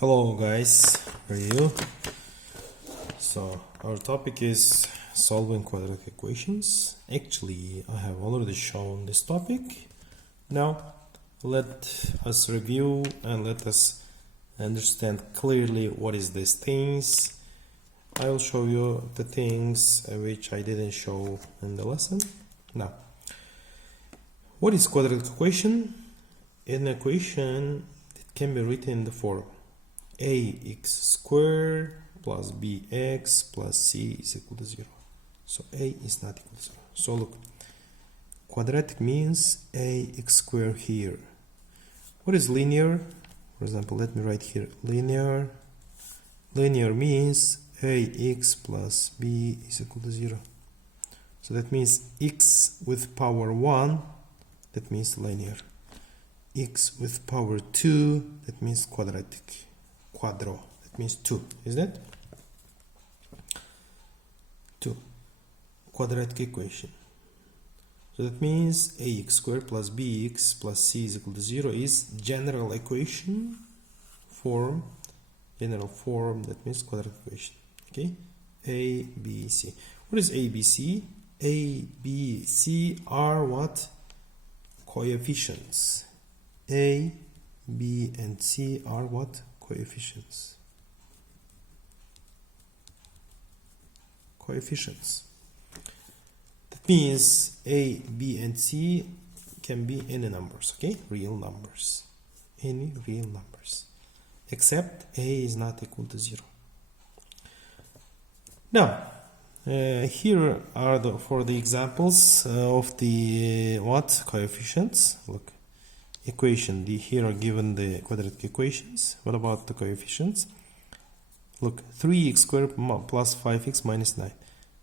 Hello guys, how are you? So our topic is solving quadratic equations. Actually, I have already shown this topic. Now let us review and let us understand clearly what is these things. I will show you the things which I didn't show in the lesson. Now, what is quadratic equation? An equation that can be written in the form ax squared plus bx plus c is equal to 0. So a is not equal to 0. So look, quadratic means ax squared here. What is linear? For example, let me write here linear. Linear means ax plus b is equal to 0. So that means x with power 1, that means linear. X with power 2, that means quadratic. Quadro, that means 2, is that? 2. Quadratic equation. So that means ax squared plus bx plus c is equal to 0 is general equation form. General form, that means quadratic equation. Okay? A, B, C. What is A, B, C? A, B, C are what? Coefficients. A, B, and C are what? Coefficients. Coefficients. That means A, B, and C can be any numbers, okay? Real numbers. Any real numbers. Except A is not equal to 0. Now, here are for the examples of the what? Coefficients. Look. Equation. Here are given the quadratic equations. What about the coefficients? Look, 3x squared plus 5x minus 9.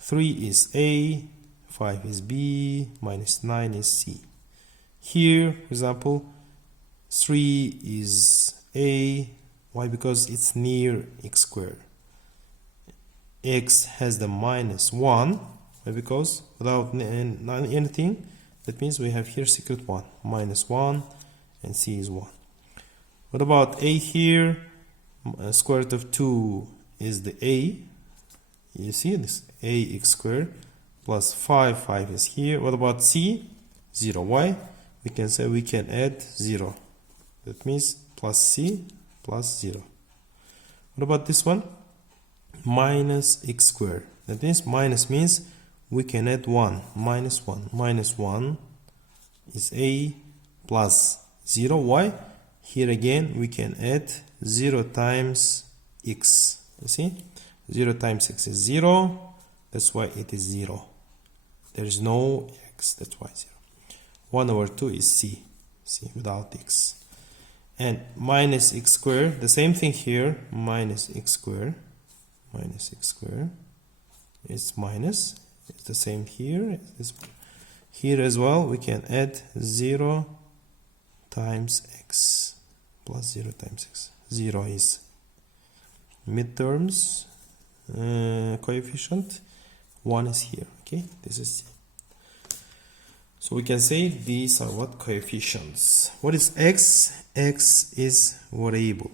3 is A, 5 is B, minus 9 is C. Here, for example, 3 is A. Why? Because it's near x squared. X has the minus 1. Why? Because without anything, that means we have here secret 1. Minus 1. And C is 1. What about A here? Square root of 2 is the A. You see this? Ax squared plus 5 is here. What about C? 0. Why? We can say we can add 0. That means plus C plus 0. What about this one? Minus x squared. That means minus means we can add 1. Minus 1. Minus 1 is A plus 0. Why? Here again we can add 0 times x. You see? 0 times x is 0. That's why it is 0. There is no x. That's why 0. 1 over 2 is c. C without x. And minus x squared. The same thing here. Minus x squared. Minus x squared. It's minus. It's the same here. Here as well we can add 0 times x plus 0 times x. 0 is midterms coefficient. 1 is here. Okay, this is C. So we can say these are what? Coefficients. What is x? X is variable.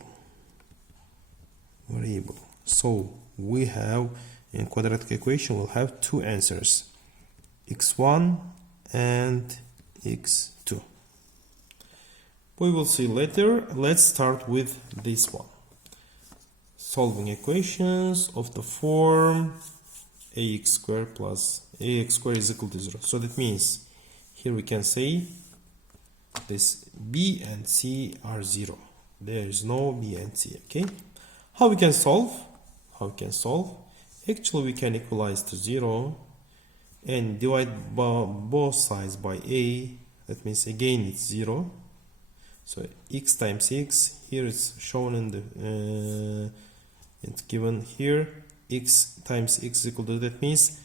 Variable. So we have in quadratic equation we'll have two answers, x1 and x2. We will see later. Let's start with this one. Solving equations of the form ax squared plus ax squared is equal to 0. So that means here we can say this b and c are 0. There is no b and c. Okay. How we can solve? How we can solve? Actually, we can equalize to 0 and divide both sides by a. That means again it's 0. So x times x, here it's shown in the, it's given here, x times x is equal to, that means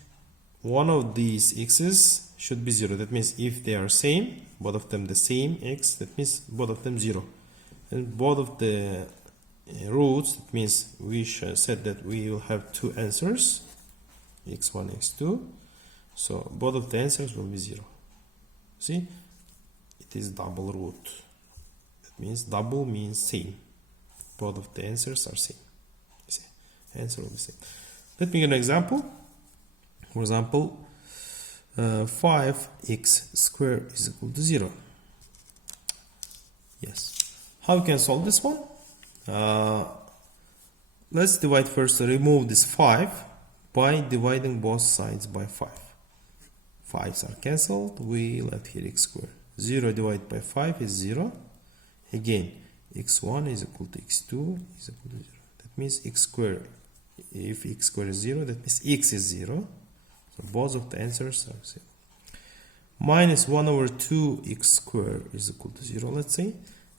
one of these x's should be 0. That means if they are same, both of them the same x, that means both of them 0. And both of the roots, that means we said that we will have two answers, x1, x2. So both of the answers will be 0. See, it is double root. Means double means same. both of the answers are same. See, answer will be same. Let me give an example. For example, 5x squared is equal to 0. Yes. How we can solve this one? Let's divide first. Remove this 5 by dividing both sides by 5. 5's are cancelled. We left here x squared. 0 divided by 5 is 0. Again, x1 is equal to x2 is equal to 0. That means x squared. If x squared is 0, that means x is 0. So both of the answers are 0. Minus 1 over 2x squared is equal to 0, let's say.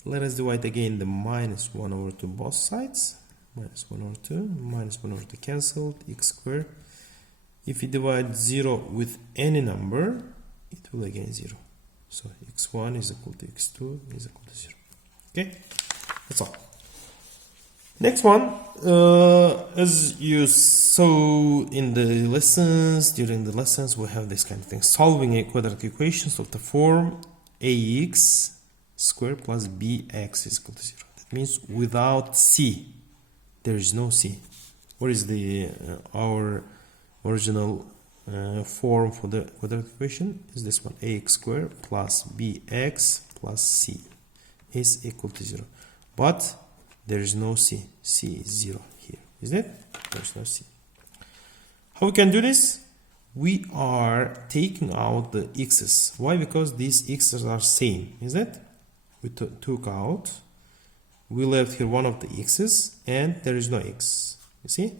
Let us divide again the minus 1 over 2 both sides. Minus 1 over 2, minus 1 over 2 cancelled, x squared. If you divide 0 with any number, it will again 0. So x1 is equal to x2 is equal to 0. Okay, that's all. Next one, as you saw in the lessons, during the lessons we have this kind of thing. Solving a quadratic equations of the form ax squared plus bx is equal to 0. That means without c, there is no c. What is the our original form for the quadratic equation? Is this one, ax squared plus bx plus c is equal to 0. But there is no c. C is 0 here, isn't it? There is no c. How we can do this? We are taking out the x's. Why? Because these x's are same, isn't it? We took out. We left here one of the x's, and there is no x. You see?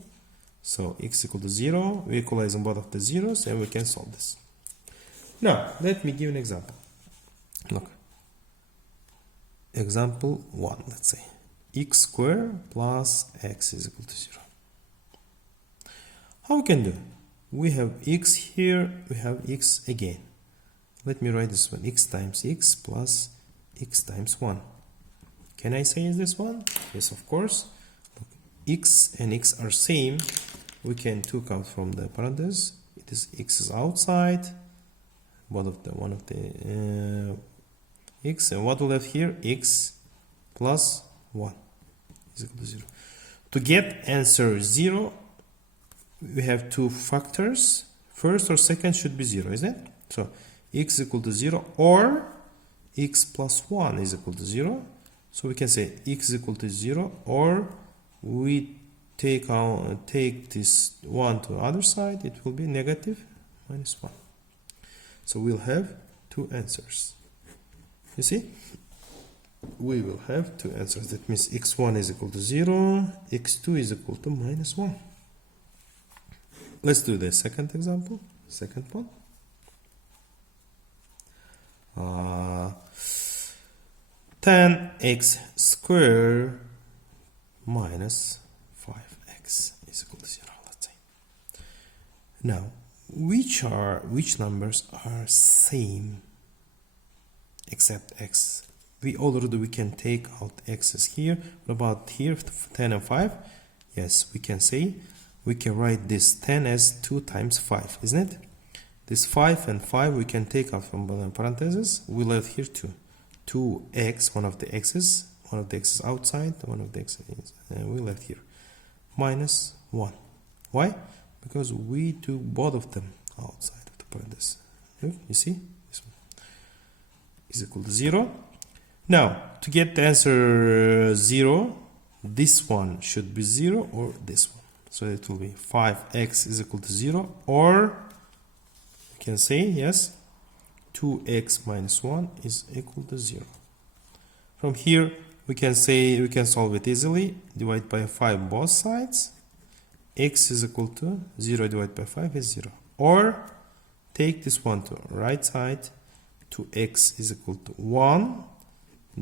So x equal to 0. We equalize both of the zeros, and we can solve this. Now, let me give an example. Look. Example 1, let's say. X squared plus x is equal to 0. How we can do? We have x here, we have x again. Let me write this one, x times x plus x times 1. Can I say is this one? Yes, of course. Look, x and x are same. We can take out from the parentheses. It is x is outside. One of the x, and what we left here? X plus 1 is equal to 0. To get answer 0, we have two factors. First or second should be 0, isn't it? So x equal to 0 or x plus 1 is equal to 0. So we can say x equal to 0, or we take this 1 to the other side, it will be negative minus 1. So we'll have two answers. You see? We will have two answers. That means x1 is equal to 0, x2 is equal to minus 1. Let's do the second example. Second one. 10x squared minus 5x is equal to 0, let's say. Now, which numbers are same except x? We can take out x's here. What about here, 10 and 5? Yes, we can say, we can write this 10 as 2 times 5, isn't it? This 5 and 5 we can take out from the parentheses. We left here 2. 2x, one of the x's outside, one of the x's, and we left here. Minus 1. Why? Because we took both of them outside of the parentheses. You see? This one is equal to 0. Now, to get the answer 0, this one should be 0 or this one. So it will be 5x is equal to 0, or we can say, yes, 2x minus 1 is equal to 0. From here, we can say, we can solve it easily. Divide by 5 both sides. X is equal to 0 divided by 5 is 0. Or take this one to right side. 2x is equal to 1.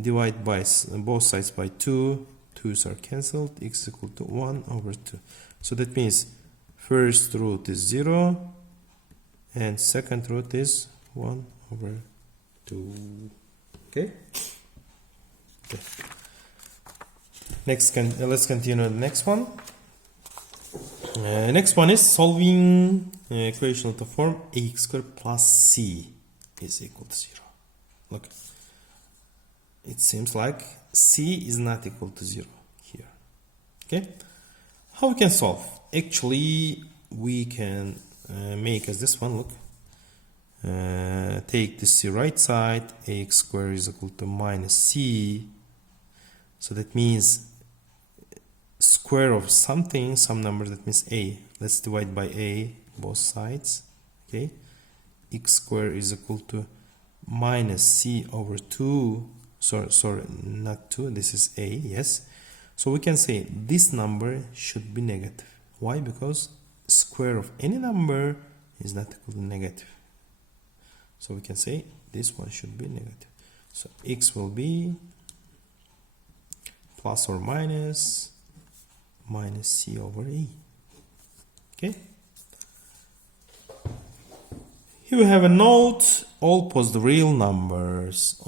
Divide by both sides by 2. 2's are cancelled. X is equal to 1 over 2. So that means first root is 0 and second root is 1 over 2. Okay? Okay. Next, let's continue the next one. Next one is solving equation of the form ax squared plus c is equal to 0. Look, it seems like c is not equal to 0 here. Okay, how we can solve? Actually, we can make as this one. Look, take this right side, ax squared is equal to minus c. So that means square of something, some number, that means a. Let's divide by a both sides. Okay, x squared is equal to minus c over 2. Sorry, not 2, this is a, yes. So we can say this number should be negative. Why? Because square of any number is not equal to negative. So we can say this one should be negative. So x will be plus or minus c over a. Okay. Here we have a note. All positive real numbers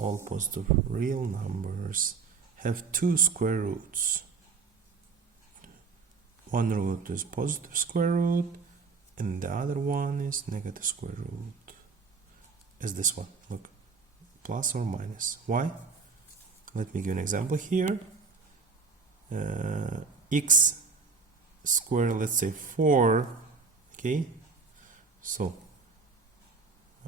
have two square roots. One root is positive square root and the other one is negative square root. As this one, look, plus or minus. Why? Let me give an example here. X squared, let's say 4. Okay, so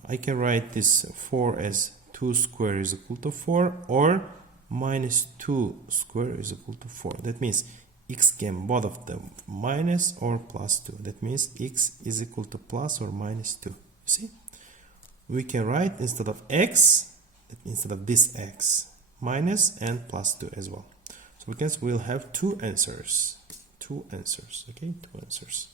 I can write this 4 as 2 square is equal to 4, or minus 2 square is equal to 4. That means x can both of them minus or plus 2. That means x is equal to plus or minus 2. You see? We can write instead of x, instead of this x, minus and plus 2 as well. So we can say we'll have two answers. Okay, two answers.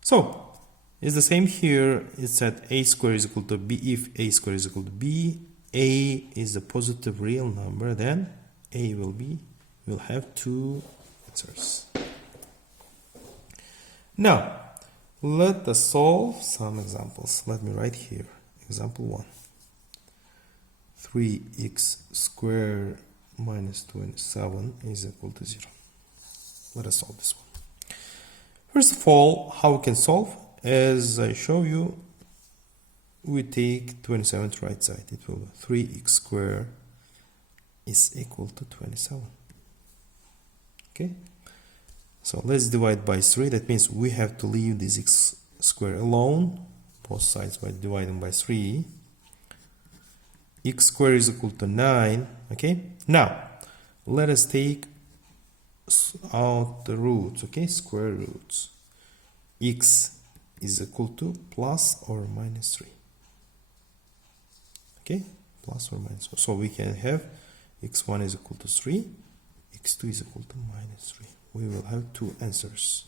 So it's the same here. It said a squared is equal to b. If a squared is equal to b, a is a positive real number, then a will have two answers. Now let us solve some examples. Let me write here example 1. 3x squared minus 27 is equal to 0. Let us solve this one. First of all, how we can solve? As I show you, we take 27 to right side. It will be 3x squared is equal to 27. Okay, so let's divide by 3. That means we have to leave this x squared alone, both sides, by dividing by 3. X squared is equal to 9. Okay, now let us take out the roots. Okay, square roots. X is equal to plus or minus 3. Okay, plus or minus 3. So we can have x1 is equal to 3, x2 is equal to minus 3. We will have two answers.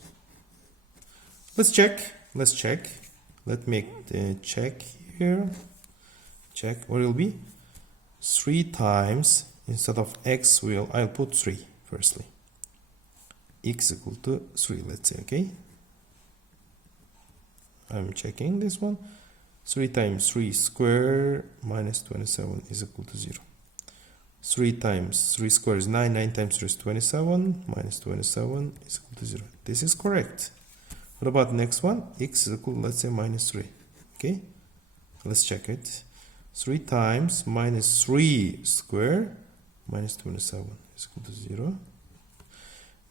Let's check. Let me check here. Check what will be 3 times, instead of x I'll put 3 firstly. X equal to 3, let's say. Okay, I'm checking this one. 3 times 3 squared minus 27 is equal to 0. 3 times 3 squared is 9. 9 times 3 is 27. Minus 27 is equal to 0. This is correct. What about the next one? X is equal to, let's say, minus 3. Okay, let's check it. 3 times minus 3 squared minus 27 is equal to 0.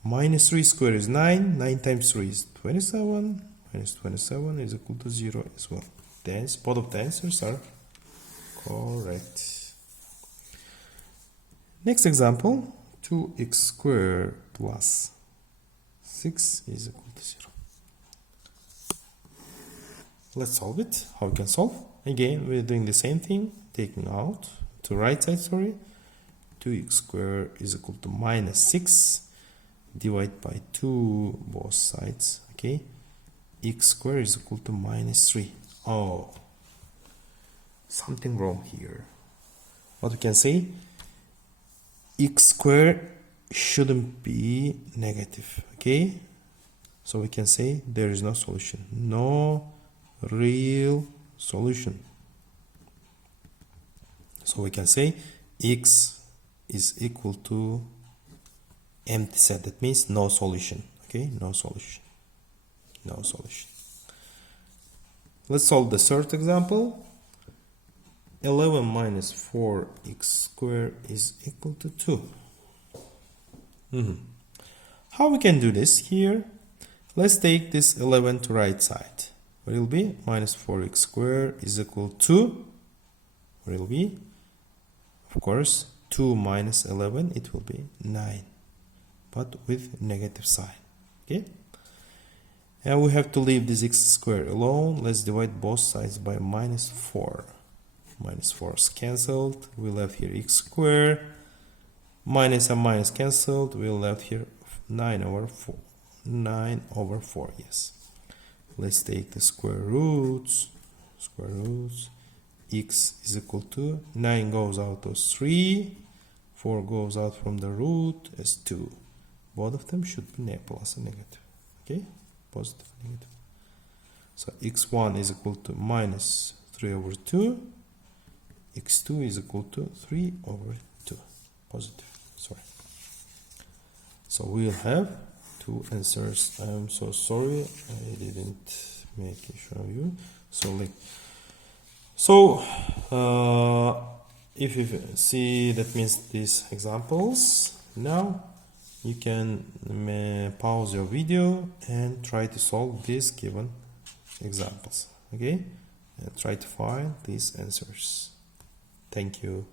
Minus 3 squared is 9. 9 times 3 is 27. Minus 27 is equal to 0 as well. Thence, both of the answers are correct. Next example, 2x squared plus 6 is equal to 0. Let's solve it. How we can solve? Again, we're doing the same thing, taking out to right side, 2x squared is equal to minus 6. Divide by 2 both sides. Okay, x squared is equal to minus 3. Oh, something wrong here. What we can say? X squared shouldn't be negative. Okay, so we can say there is no solution, no real solution. So we can say x is equal to empty set. That means no solution. Okay, no solution. Let's solve the third example. 11 minus 4x squared is equal to 2. How we can do this here? Let's take this 11 to right side. What will be? Minus 4x squared is equal to, what will be? Of course, 2 minus 11, it will be 9, but with negative sign. Okay? And we have to leave this x squared alone. Let's divide both sides by minus 4. Minus 4 is cancelled. We left here x squared. Minus and minus cancelled. We left here 9 over 4. 9 over 4, yes. Let's take the square roots. Square roots. X is equal to 9 goes out as 3. 4 goes out from the root as 2. Both of them should be plus and negative. Okay? Positive and negative. So x1 is equal to minus 3 over 2. x2 is equal to 3 over 2. Positive. Sorry. So we'll have two answers. I am so sorry I didn't make it show you. If you see, that means these examples. Now you can pause your video and try to solve these given examples. Okay, and try to find these answers. Thank you.